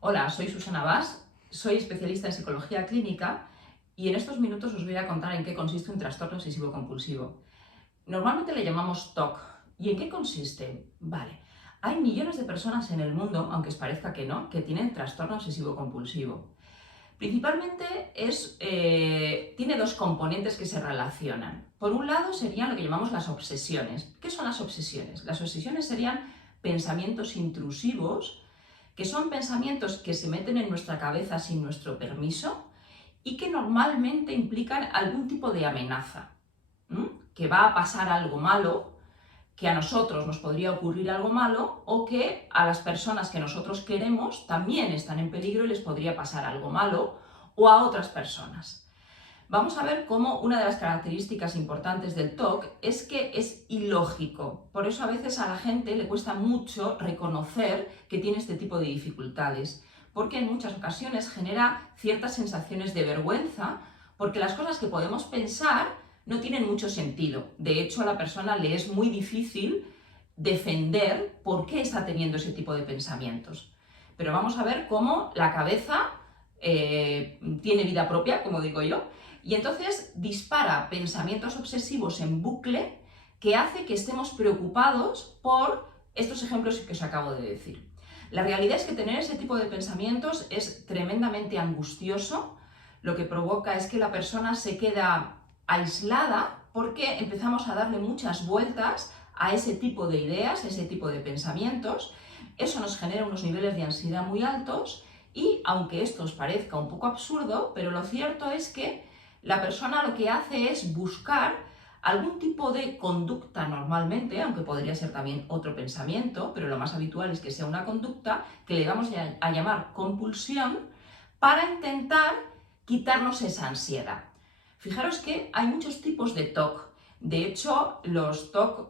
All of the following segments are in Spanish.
Hola, soy Susana Bas, soy especialista en psicología clínica y en estos minutos os voy a contar en qué consiste un trastorno obsesivo-compulsivo. Normalmente le llamamos TOC. ¿Y en qué consiste? Vale, hay millones de personas en el mundo, aunque os parezca que no, que tienen trastorno obsesivo-compulsivo. Principalmente tiene dos componentes que se relacionan. Por un lado serían lo que llamamos las obsesiones. ¿Qué son las obsesiones? Las obsesiones serían pensamientos intrusivos, que son pensamientos que se meten en nuestra cabeza sin nuestro permiso y que normalmente implican algún tipo de amenaza, que va a pasar algo malo, que a nosotros nos podría ocurrir algo malo o que a las personas que nosotros queremos también están en peligro y les podría pasar algo malo, o a otras personas. Vamos a ver cómo una de las características importantes del TOC es que es ilógico. Por eso a veces a la gente le cuesta mucho reconocer que tiene este tipo de dificultades, porque en muchas ocasiones genera ciertas sensaciones de vergüenza, porque las cosas que podemos pensar no tienen mucho sentido. De hecho, a la persona le es muy difícil defender por qué está teniendo ese tipo de pensamientos. Pero vamos a ver cómo la cabeza tiene vida propia, como digo yo, y entonces dispara pensamientos obsesivos en bucle que hace que estemos preocupados por estos ejemplos que os acabo de decir. La realidad es que tener ese tipo de pensamientos es tremendamente angustioso. Lo que provoca es que la persona se queda aislada porque empezamos a darle muchas vueltas a ese tipo de ideas, a ese tipo de pensamientos. Eso nos genera unos niveles de ansiedad muy altos y, aunque esto os parezca un poco absurdo, pero lo cierto es que la persona lo que hace es buscar algún tipo de conducta normalmente, aunque podría ser también otro pensamiento, pero lo más habitual es que sea una conducta que le vamos a llamar compulsión, para intentar quitarnos esa ansiedad. Fijaros que hay muchos tipos de TOC. De hecho, los TOC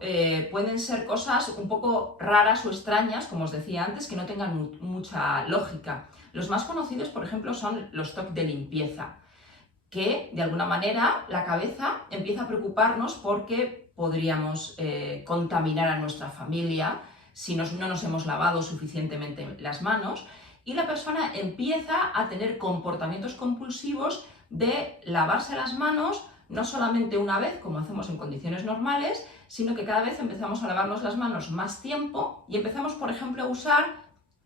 pueden ser cosas un poco raras o extrañas, como os decía antes, que no tengan mucha lógica. Los más conocidos, por ejemplo, son los TOC de limpieza, que de alguna manera la cabeza empieza a preocuparnos porque podríamos contaminar a nuestra familia si no nos hemos lavado suficientemente las manos, y la persona empieza a tener comportamientos compulsivos de lavarse las manos no solamente una vez, como hacemos en condiciones normales, sino que cada vez empezamos a lavarnos las manos más tiempo y empezamos, por ejemplo, a usar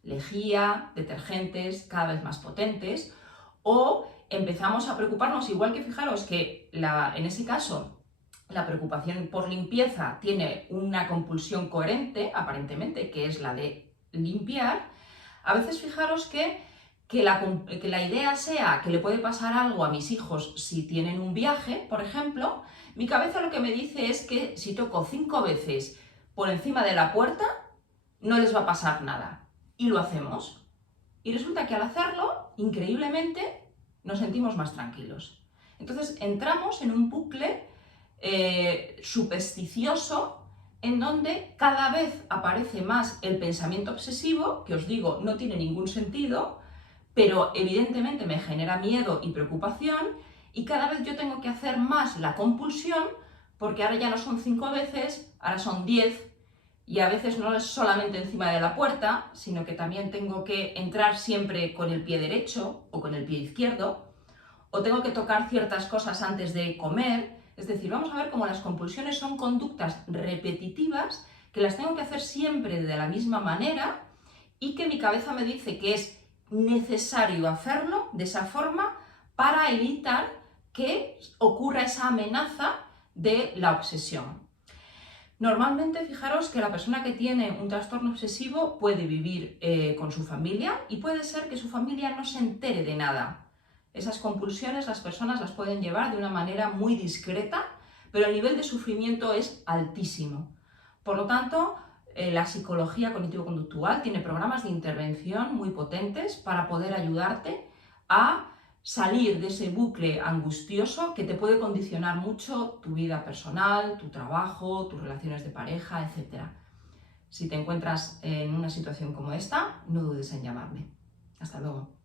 lejía, detergentes cada vez más potentes, o empezamos a preocuparnos, igual que fijaros que en ese caso la preocupación por limpieza tiene una compulsión coherente, aparentemente, que es la de limpiar. A veces fijaros que la idea sea que le puede pasar algo a mis hijos si tienen un viaje, por ejemplo. Mi cabeza lo que me dice es que si toco 5 veces por encima de la puerta, no les va a pasar nada. Y lo hacemos. Y resulta que al hacerlo, increíblemente, nos sentimos más tranquilos. Entonces entramos en un bucle supersticioso, en donde cada vez aparece más el pensamiento obsesivo, que os digo, no tiene ningún sentido, pero evidentemente me genera miedo y preocupación, y cada vez yo tengo que hacer más la compulsión, porque ahora ya no son 5 veces, ahora son 10, y a veces no es solamente encima de la puerta, sino que también tengo que entrar siempre con el pie derecho o con el pie izquierdo, o tengo que tocar ciertas cosas antes de comer. Es decir, vamos a ver cómo las compulsiones son conductas repetitivas que las tengo que hacer siempre de la misma manera y que mi cabeza me dice que es necesario hacerlo de esa forma para evitar que ocurra esa amenaza de la obsesión. Normalmente, fijaros que la persona que tiene un trastorno obsesivo puede vivir con su familia y puede ser que su familia no se entere de nada. Esas compulsiones las personas las pueden llevar de una manera muy discreta, pero el nivel de sufrimiento es altísimo. Por lo tanto, la psicología cognitivo-conductual tiene programas de intervención muy potentes para poder ayudarte a salir de ese bucle angustioso que te puede condicionar mucho tu vida personal, tu trabajo, tus relaciones de pareja, etc. Si te encuentras en una situación como esta, no dudes en llamarme. Hasta luego.